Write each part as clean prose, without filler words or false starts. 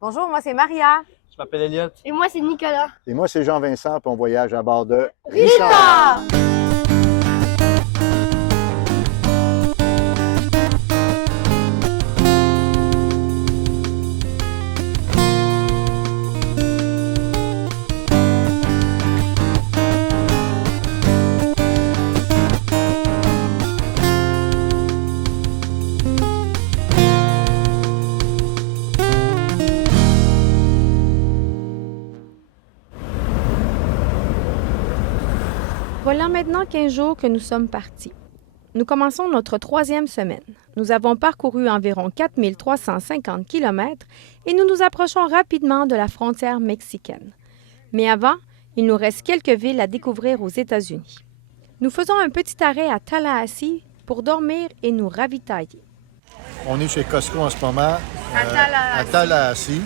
Bonjour, moi c'est Maria. Je m'appelle Elliot. Et moi, c'est Nicolas. Et moi, c'est Jean-Vincent, puis on voyage à bord de Rita! Voilà maintenant 15 jours que nous sommes partis. Nous commençons notre 3e semaine. Nous avons parcouru environ 4350 km et nous nous approchons rapidement de la frontière mexicaine. Mais avant, il nous reste quelques villes à découvrir aux États-Unis. Nous faisons un petit arrêt à Tallahassee pour dormir et nous ravitailler. On est chez Costco en ce moment, à Tallahassee.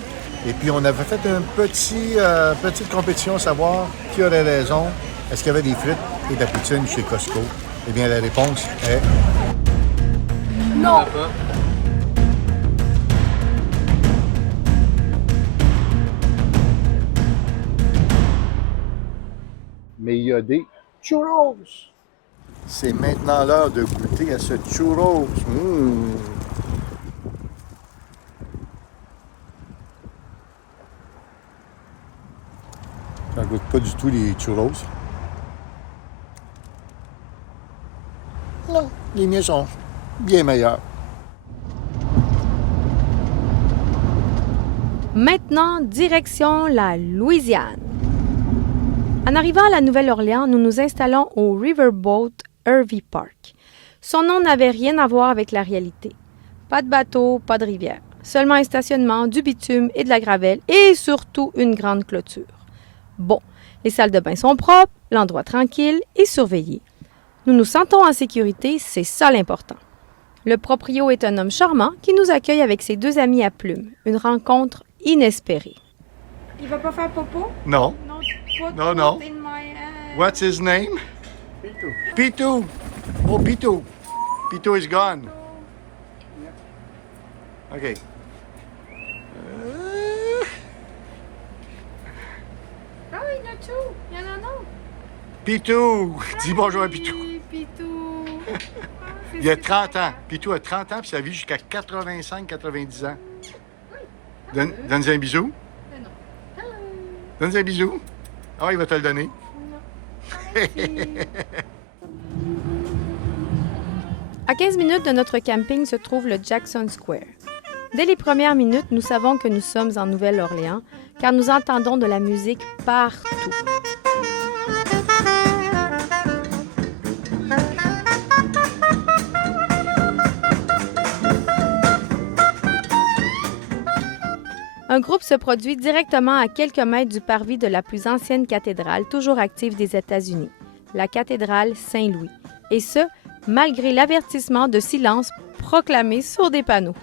Et puis, on avait fait une petite compétition à savoir qui aurait raison. Est-ce qu'il y avait des frites et de la poutine chez Costco? Eh bien, la réponse est... Non. Mais il y a des churros. C'est maintenant l'heure de goûter à ce churros. Ça ne goûte pas du tout les churros. Non, les miens sont bien meilleurs. Maintenant, direction la Louisiane. En arrivant à la Nouvelle-Orléans, nous nous installons au Riverboat RV Park. Son nom n'avait rien à voir avec la réalité. Pas de bateau, pas de rivière. Seulement un stationnement, du bitume et de la gravelle et surtout une grande clôture. Bon, les salles de bain sont propres, l'endroit tranquille et surveillé. Nous nous sentons en sécurité, c'est ça l'important. Le proprio est un homme charmant qui nous accueille avec ses 2 amis à plumes. Une rencontre inespérée. Il va pas faire popo? Non. No, No. What's his name? Pitou. Pitou. Oh, Pitou. Pitou is gone. OK. Ah, il y en a tout. Il y en a un autre. Pitou. Dis bonjour à Pitou. Oui, Pitou. Il y a 30 ans. Pitou a 30 ans, puis ça vit jusqu'à 85-90 ans. Donne-lui un bisou. Donne-lui un bisou. Ah, il va te le donner. À 15 minutes de notre camping se trouve le Jackson Square. Dès les premières minutes, nous savons que nous sommes en Nouvelle-Orléans, car nous entendons de la musique partout. Un groupe se produit directement à quelques mètres du parvis de la plus ancienne cathédrale toujours active des États-Unis, la cathédrale Saint-Louis, et ce, malgré l'avertissement de silence proclamé sur des panneaux.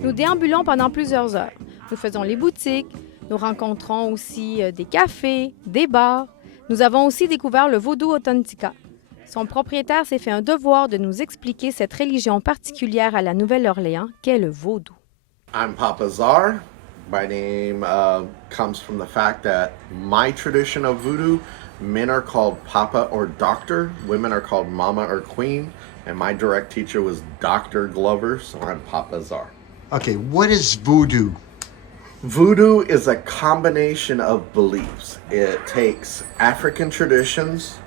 Nous déambulons pendant plusieurs heures. Nous faisons les boutiques, nous rencontrons aussi des cafés, des bars. Nous avons aussi découvert le Voodoo Authentica. Son propriétaire s'est fait un devoir de nous expliquer cette religion particulière à la Nouvelle-Orléans qu'est le Vaudou. I'm Papa Czar. My name comes from the fact that my tradition of voodoo, men are called Papa or Doctor, women are called Mama or Queen, and my direct teacher was Dr. Glover, so I'm Papa Czar. Okay, what is voodoo? Voodoo is a combination of beliefs. It takes African traditions,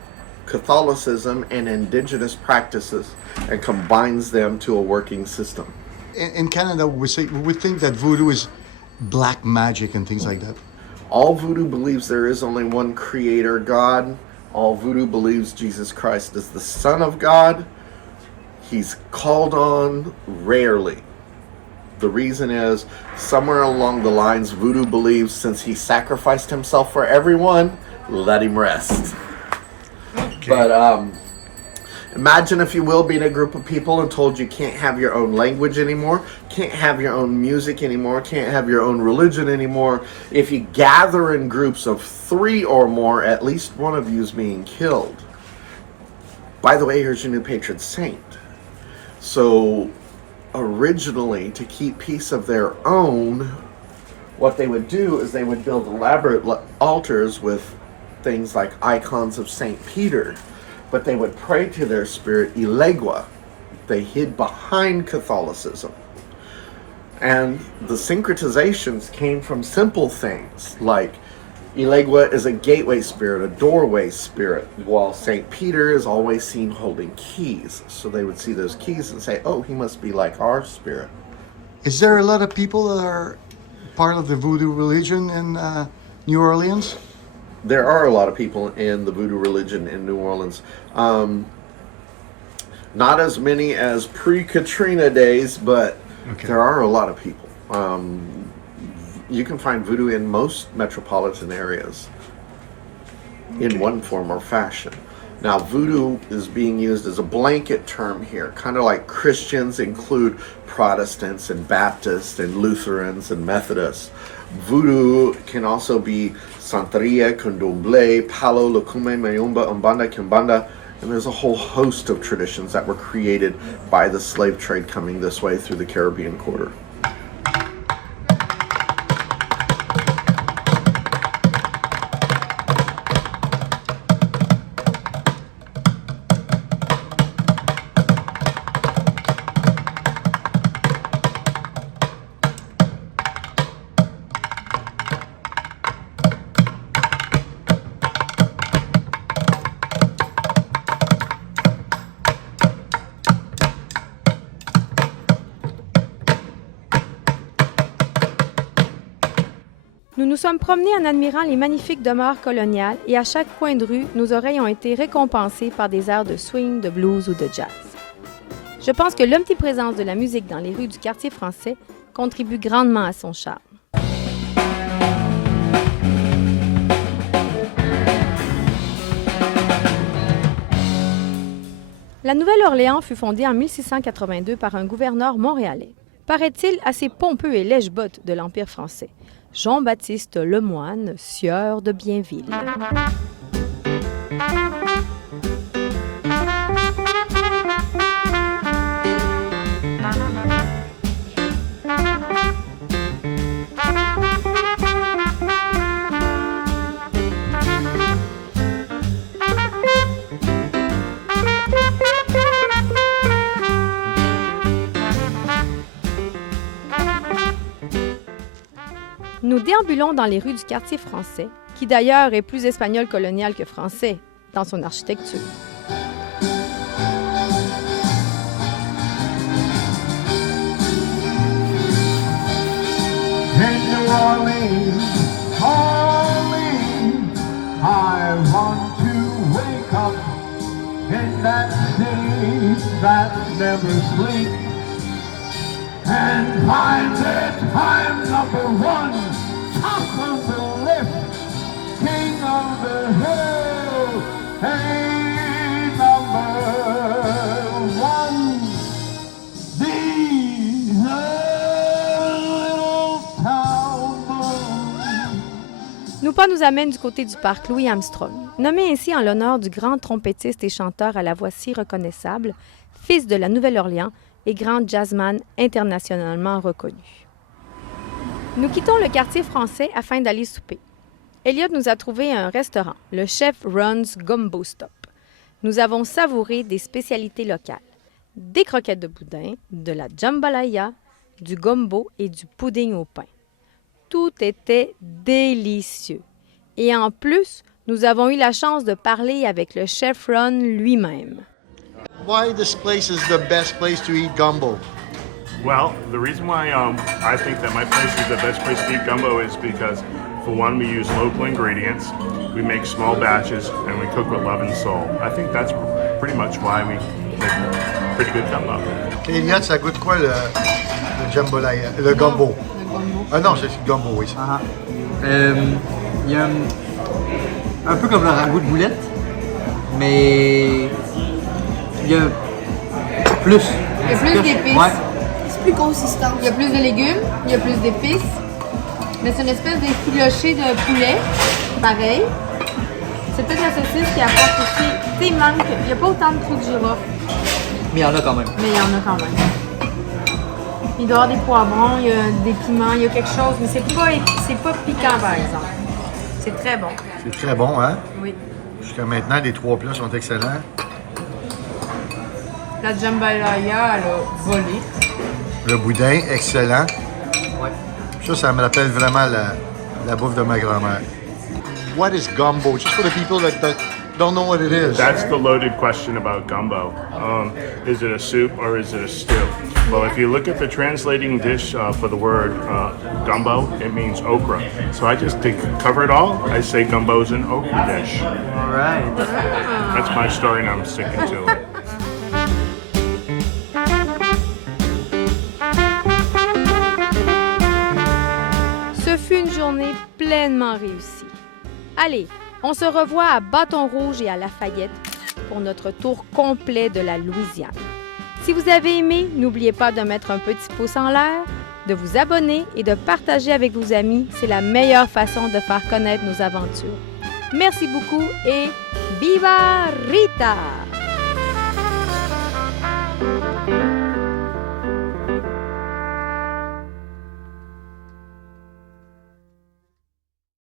Catholicism, and indigenous practices and combines them to a working system. In Canada, we think that voodoo is black magic and things like that. All voodoo believes there is only one creator God. All voodoo believes Jesus Christ is the Son of God. He's called on rarely. The reason is, somewhere along the lines, voodoo believes since he sacrificed himself for everyone, let him rest. Okay. But imagine, if you will, being a group of people and told you can't have your own language anymore, can't have your own music anymore, can't have your own religion anymore. If you gather in groups of 3 or more, at least one of you is being killed. By the way, here's your new patron saint. So originally, to keep peace of their own, what they would do is they would build elaborate altars with things like icons of St. Peter, but they would pray to their spirit Ilegua. They hid behind Catholicism. And the syncretizations came from simple things like Ilegua is a gateway spirit, a doorway spirit, while St. Peter is always seen holding keys. So they would see those keys and say, oh, he must be like our spirit. Is there a lot of people that are part of the voodoo religion in New Orleans? There are a lot of people in the voodoo religion in New Orleans. Not as many as pre-Katrina days, but there are a lot of people. You can find voodoo in most metropolitan areas in one form or fashion. Now, voodoo is being used as a blanket term here, kind of like Christians include Protestants and Baptists and Lutherans and Methodists. Voodoo can also be Santeria, Candomblé, Palo, Lukume, Mayumba, Umbanda, Kimbanda, and there's a whole host of traditions that were created by the slave trade coming this way through the Caribbean quarter. Nous nous sommes promenés en admirant les magnifiques demeures coloniales et à chaque coin de rue, nos oreilles ont été récompensées par des airs de swing, de blues ou de jazz. Je pense que l'omniprésence de la musique dans les rues du quartier français contribue grandement à son charme. La Nouvelle-Orléans fut fondée en 1682 par un gouverneur montréalais, paraît-il assez pompeux et lèche-botte de l'Empire français, Jean-Baptiste Lemoine, sieur de Bienville. Nous déambulons dans les rues du quartier français, qui d'ailleurs est plus espagnol colonial que français dans son architecture. In New Orleans, Orleans, I want to wake up in that city that never sleeps and find that I'm number one, top of the list, king of the hill, hey, number one. These little town blues. Nos pas nous amènent du côté du parc Louis Armstrong, nommé ainsi en l'honneur du grand trompettiste et chanteur à la voix si reconnaissable, fils de la Nouvelle-Orléans et grand jazzman internationalement reconnu. Nous quittons le quartier français afin d'aller souper. Elliot nous a trouvé un restaurant, le Chef Ron's Gumbo Stop. Nous avons savouré des spécialités locales, des croquettes de boudin, de la jambalaya, du gumbo et du pudding au pain. Tout était délicieux. Et en plus, nous avons eu la chance de parler avec le Chef Ron lui-même. Why this place is the best place to eat gumbo? Well, the reason why I think that my place is the best place to eat gumbo is because For one, we use local ingredients, we make small batches, and we cook with love and soul. I think that's pretty much why we make pretty good gumbo. Elliot, ça goûte quoi le jambalaya, le gumbo? Ah non, c'est le gumbo, oui. Il y a un peu comme le ragoût de boulette, mais il y a plus. Il y a plus d'épices. Ouais. C'est plus consistant. Il y a plus de légumes, il y a plus d'épices. Mais c'est une espèce d'effiloché de poulet, pareil. C'est peut-être la saucisse qui apporte aussi. Tu sais, il n'y a pas autant de trous de girofle, Mais il y en a quand même. mais il y en a quand même. Il doit y avoir des poivrons, il y a des piments, il y a quelque chose, mais c'est pas piquant par exemple. C'est très bon. C'est très bon, hein? Oui. Jusqu'à maintenant, les 3 plats sont excellents. La jambalaya, elle a volé. Le boudin, excellent. Ouais. Ça me rappelle vraiment la bouffe de ma grand-mère. What is gumbo? Just for the people that don't know what it is. That's the loaded question about gumbo. Is it a soup or is it a stew? Well, if you look at the translating dish for the word gumbo, it means okra. So I just to cover it all, I say gumbo is an okra dish. All right. That's my story and I'm sticking to it. Ce fut une journée pleinement réussie. Allez, on se revoit à Bâton Rouge et à Lafayette pour notre tour complet de la Louisiane. Si vous avez aimé, n'oubliez pas de mettre un petit pouce en l'air, de vous abonner et de partager avec vos amis. C'est la meilleure façon de faire connaître nos aventures. Merci beaucoup et Viva Rita!